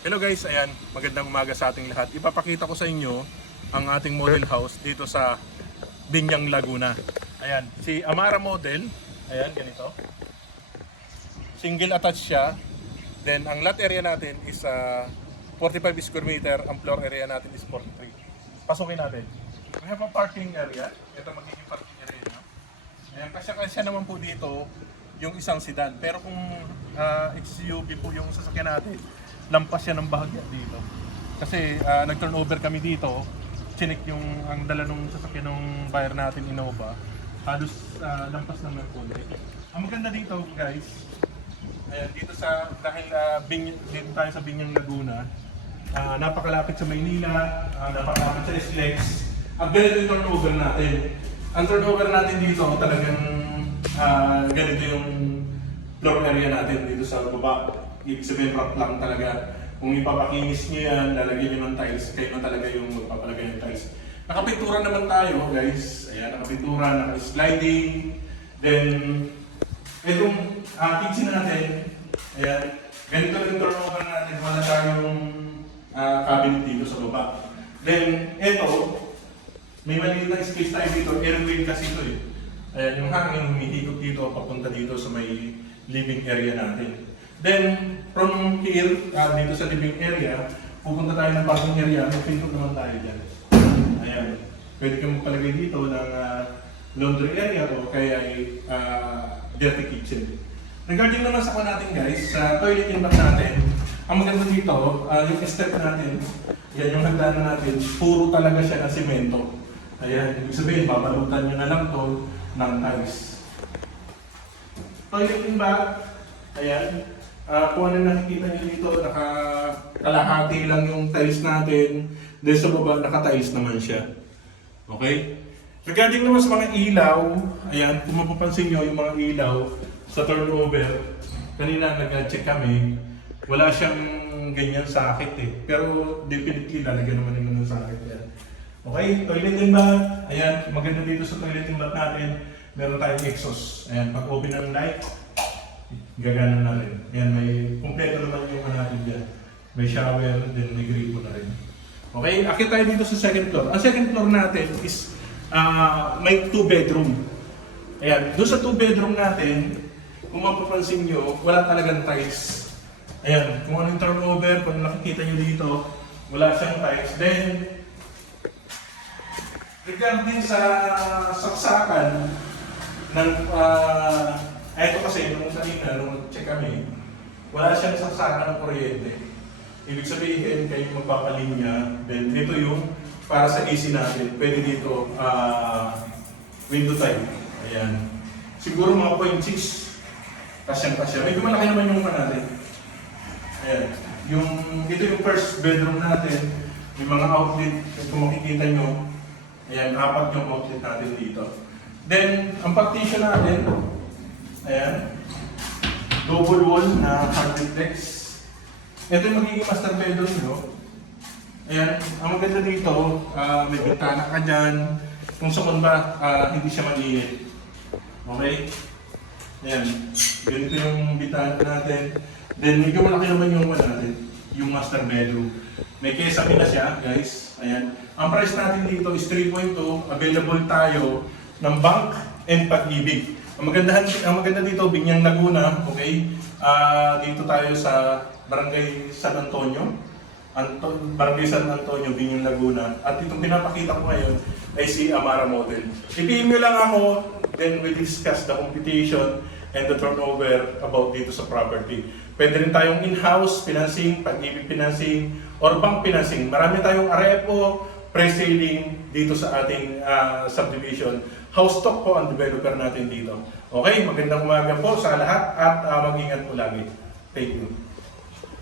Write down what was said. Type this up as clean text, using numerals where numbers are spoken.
Hello guys, ayan, magandang umaga sa ating lahat. Ipapakita ko sa inyo ang ating model house dito sa Biñang, Laguna. Ayan, si Amara Model, ayan, ganito. Single attached siya. Then ang lot area natin is 45 square meter, ang floor area natin is 43. Pasukin natin. We have a parking area. Ito magiging parking area niya. Ayan, kasya naman po dito yung isang sedan. Pero kung XUV po yung sasakyan natin, lampas siya ng bahagya dito. Kasi nag-turnover kami dito, chinik yung ang dala nung sasakyan ng buyer natin Innova, halos lampas naman po. Ang maganda dito guys, ayan, dito sa dahil dito tayo sa Biñang, Laguna, napakalapit sa Maynila, napakalapit sa SLEX. Ang ganito yung turnover natin. Ang turnover natin dito talagang ganito yung floor area natin dito sa baba. Ibig sabihin rock lang talaga. Kung ipapakinis nyo yan, lalagyan nyo ng tiles, kayo na talaga yung magpapalagay ng tiles. Nakapintura naman tayo guys. Ayan, nakapintura, naka-sliding. Then, itong kitchen natin, ayan, ganito yung turnover natin. Wala tayong cabinet dito sa baba. Then, ito, may maliit na space tayo dito. Airway kasi ito eh. Ayan, yung hangin humihigop dito, papunta dito sa may living area natin. Then, from here, dito sa living area, pupunta tayo ng parking area, may pinto naman tayo dyan. Ayan. Pwede kang magpalagay dito ng laundry area o kaya ay dirty kitchen. Regarding naman sa natin guys, sa toilet and bath natin, ang maganda dito, yung step natin, yan yung hagdanan natin, puro talaga siya na simento. Ayan, ibig sabihin, babalutan nyo na lang to ng tiles. Toilet and bath, ayan. Kung ano nakikita nyo dito, nakakalahati lang yung tiles natin. Then sa baba, naka-tiles naman siya. Okay? Regarding naman sa mga ilaw, ayan, kung mapapansin nyo yung mga ilaw sa turnover, kanina nag-check kami, wala siyang ganyan sakit eh. Pero definitely, lalagyan naman nila ng sakit yan. Okay? Toilet and bath. Ayan, maganda dito sa toilet and bath natin, meron tayong exhaust. Ayan, pag open ng light, gagana na rin. Yan, may kumpleto naman yung natin dyan. May shower, then may gripo na rin. Okay, akit tayo dito sa second floor. Ang second floor natin is may 2 bedroom. Ayan, doon sa 2 bedroom natin, kung mapapansin nyo, wala talagang tiles. Ayan, kung anong turnover, kung nakikita nyo dito, wala siyang tiles. Then, regarding sa saksakan ng ito kasi, nung kanina, nung check kami, wala siyang saksakan ng kuryente. Ibig sabihin, kayo magpapalinya, then ito yung para sa AC natin. Pwede dito, window type. Ayan. Siguro mga 0.6. Kasyang-kasya. Medyo malaki naman yung natin. Ayan. Ito yung first bedroom natin. May mga outlet. Kung makikita nyo, ayan, 4 yung outlet natin dito. Then, ang partition natin, ayan, double wall na carpet decks. Ito yung magiging master bedroom nyo. Ayan, ang maganda dito, may bintana ka dyan. Kung saan ba, hindi siya maliit. Okay? Ayan, ganito yung bintana natin. Then, medyo malaki naman yung natin, yung master bedroom. May kesame na siya, guys. Ayan. Ang price natin dito is 3.2. Available tayo ng bank and pag-ibig. Ang maganda dito, Biñang, Laguna, okay? Dito tayo sa Barangay San Antonio. Barangay San Antonio, Biñang, Laguna. At itong pinapakita ko ngayon ay si Amara Model. I-PM nyo lang ako, then we discuss the computation and the turnover about dito sa property. Pwede rin tayong in-house financing, pag-ibig financing, or bank financing. Marami tayong arepo, pre-selling dito sa ating subdivision. House stock po ang developer natin dito. Okay, magandang umaga po sa lahat at mag-ingat po lagi. Thank you.